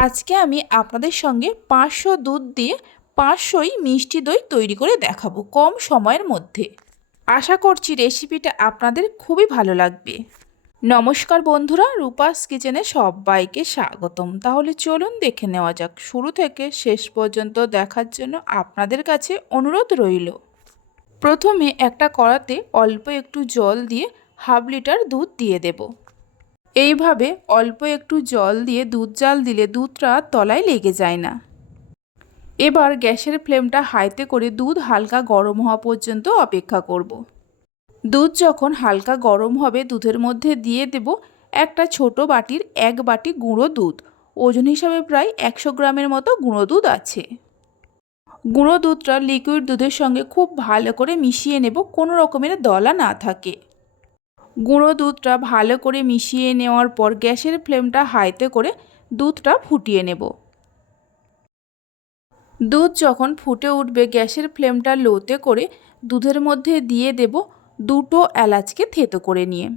আজকে আমি আপনাদের সঙ্গে পাঁচশো দুধ দিয়ে পাঁচশোই মিষ্টি দই তৈরি করে দেখাবো কম সময়ের মধ্যে। আশা করছি রেসিপিটা আপনাদের খুবই ভালো লাগবে। নমস্কার বন্ধুরা, রূপাস কিচেনে সবাইকে স্বাগতম। তাহলে চলুন দেখে নেওয়া যাক। শুরু থেকে শেষ পর্যন্ত দেখার জন্য আপনাদের কাছে অনুরোধ রইল। প্রথমে একটা কড়াতে অল্প একটু জল দিয়ে হাফ লিটার দুধ দিয়ে দেব। এইভাবে অল্প একটু জল দিয়ে দুধ জাল দিলে দুধটা তলায় লেগে যায় না। এবার গ্যাসের ফ্লেমটা হাইতে করে দুধ হালকা গরম হওয়া পর্যন্ত অপেক্ষা করব। দুধ যখন হালকা গরম হবে, দুধের মধ্যে দিয়ে দেব একটা ছোট বাটির এক বাটি গুঁড়ো দুধ। ওজন হিসাবে প্রায় একশো গ্রামের মতো গুঁড়ো দুধ আছে। গুঁড়ো দুধটা লিকুইড দুধের সঙ্গে খুব ভালো করে মিশিয়ে নেব, কোনো রকমের দলা না থাকে। গুঁড়ো দুধটা ভালো করে মিশিয়ে নেওয়ার পর গ্যাসের ফ্লেমটা হাইতে করে দুধটা ফুটিয়ে নেব। দুধ যখন ফুটে উঠবে, গ্যাসের ফ্লেমটা লোতে করে দুধের মধ্যে দিয়ে দেব দুটো এলাচকে থেতো করে নিয়ে।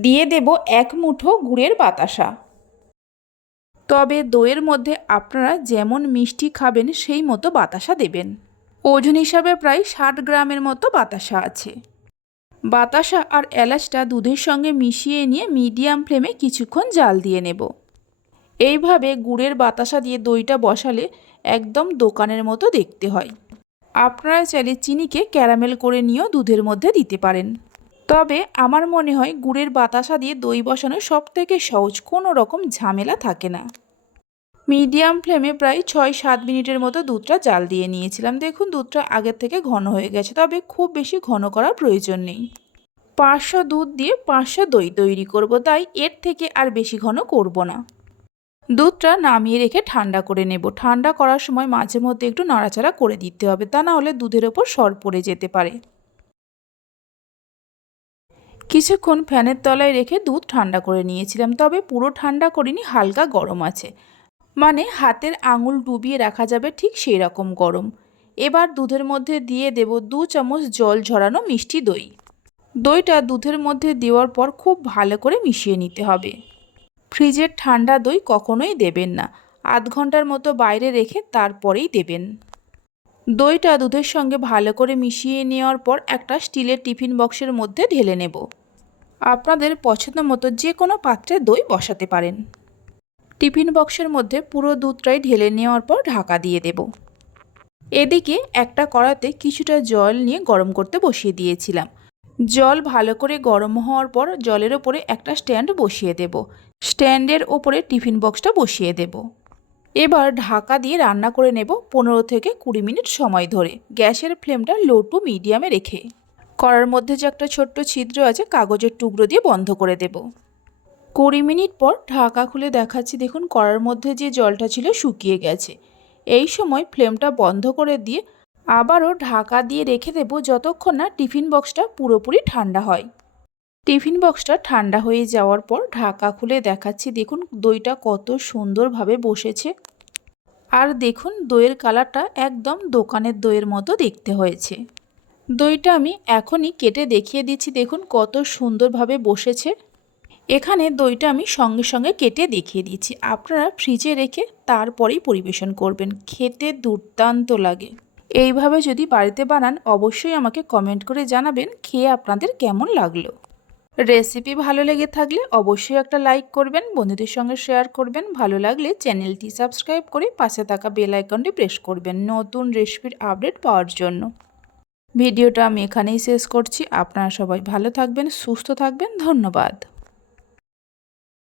দিয়ে দেব এক মুঠো গুড়ের বাতাসা। তবে দইয়ের মধ্যে আপনারা যেমন মিষ্টি খাবেন, সেই মতো বাতাসা দেবেন। ওজন হিসাবে প্রায় ষাট গ্রামের মতো বাতাসা আছে। বাতাসা আর এলাচটা দুধের সঙ্গে মিশিয়ে নিয়ে মিডিয়াম ফ্লেমে কিছুক্ষণ জাল দিয়ে নেব। এইভাবে গুড়ের বাতাসা দিয়ে দইটা বসালে একদম দোকানের মতো দেখতে হয়। আপনারা চাইলে চিনিকে ক্যারামেল করে নিয়েও দুধের মধ্যে দিতে পারেন। তবে আমার মনে হয় গুড়ের বাতাসা দিয়ে দই বসানো সব থেকে সহজ, কোনো রকম ঝামেলা থাকে না। মিডিয়াম ফ্লেমে প্রায় ছয় সাত মিনিটের মতো দুধটা জাল দিয়ে নিয়েছিলাম। দেখুন, দুধটা আগের থেকে ঘন হয়ে গেছে, তবে খুব বেশি ঘন করার প্রয়োজন নেই। পাঁচশো দুধ দিয়ে পাঁচশো দই তৈরি করব, তাই এর থেকে আর বেশি ঘন করব না। দুধটা নামিয়ে রেখে ঠান্ডা করে নেব। ঠান্ডা করার সময় মাঝে মধ্যে একটু নাড়াচাড়া করে দিতে হবে, তা না হলে দুধের ওপর সর পড়ে যেতে পারে। কিছুক্ষণ ফ্যানের তলায় রেখে দুধ ঠান্ডা করে নিয়েছিলাম, তবে পুরো ঠান্ডা করিনি, হালকা গরম আছে। মানে হাতের আঙুল ডুবিয়ে রাখা যাবে ঠিক সেই রকম গরম। এবার দুধের মধ্যে দিয়ে দেব দু চামচ জল ঝরানো মিষ্টি দই। দইটা দুধের মধ্যে দেওয়ার পর খুব ভালো করে মিশিয়ে নিতে হবে। ফ্রিজের ঠান্ডা দই কখনোই দেবেন না। আধ ঘণ্টার মতো বাইরে রেখে তারপরেই দেবেন। দইটা দুধের সঙ্গে ভালো করে মিশিয়ে নেওয়ার পর একটা স্টিলের টিফিন বক্সের মধ্যে ঢেলে নেব। আপনাদের পছন্দ মতো যে কোনো পাত্রে দই বসাতে পারেন। টিফিন বক্সের মধ্যে পুরো দুধটাই ঢেলে নেওয়ার পর ঢাকা দিয়ে দেব। এদিকে একটা কড়াতে কিছুটা জল নিয়ে গরম করতে বসিয়ে দিয়েছিলাম। জল ভালো করে গরম হওয়ার পর জলের ওপরে একটা স্ট্যান্ড বসিয়ে দেব। স্ট্যান্ডের ওপরে টিফিন বক্সটা বসিয়ে দেব। এবার ঢাকা দিয়ে রান্না করে নেব পনেরো থেকে কুড়ি মিনিট সময় ধরে। গ্যাসের ফ্লেমটা লো টু মিডিয়ামে রেখে। কড়ার মধ্যে যে একটা ছোট্ট ছিদ্র আছে, কাগজের টুকরো দিয়ে বন্ধ করে দেব। কুড়ি মিনিট পর ঢাকা খুলে দেখাচ্ছি, দেখুন কড়ার মধ্যে যে জলটা ছিল শুকিয়ে গেছে। এই সময় ফ্লেমটা বন্ধ করে দিয়ে আবারও ঢাকা দিয়ে রেখে দেব যতক্ষণ না টিফিন বক্সটা পুরোপুরি ঠান্ডা হয়। টিফিন বক্সটা ঠান্ডা হয়ে যাওয়ার পর ঢাকা খুলে দেখাচ্ছি, দেখুন দইটা কত সুন্দরভাবে বসেছে। আর দেখুন দইয়ের কালারটা একদম দোকানের দইয়ের মতো দেখতে হয়েছে। দইটা আমি এখনই কেটে দেখিয়ে দিচ্ছি, দেখুন কত সুন্দরভাবে বসেছে। এখানে দইটা আমি সঙ্গে সঙ্গে কেটে দেখিয়ে দিচ্ছি। আপনারা ফ্রিজে রেখে তারপরেই পরিবেশন করবেন। খেতে দুর্দান্ত লাগে। এইভাবে যদি বাড়িতে বানান, অবশ্যই আমাকে কমেন্ট করে জানাবেন খেয়ে আপনাদের কেমন লাগল। রেসিপি ভালো লেগে থাকলে অবশ্যই একটা লাইক করবেন, বন্ধুদের সঙ্গে শেয়ার করবেন। ভালো লাগলে চ্যানেলটি সাবস্ক্রাইব করে পাশে থাকা বেল আইকনটি প্রেস করবেন নতুন রেসিপির আপডেট পাওয়ার জন্য। ভিডিওটা আমি এখানেই শেষ করছি। আপনারা সবাই ভালো থাকবেন, সুস্থ থাকবেন। ধন্যবাদ।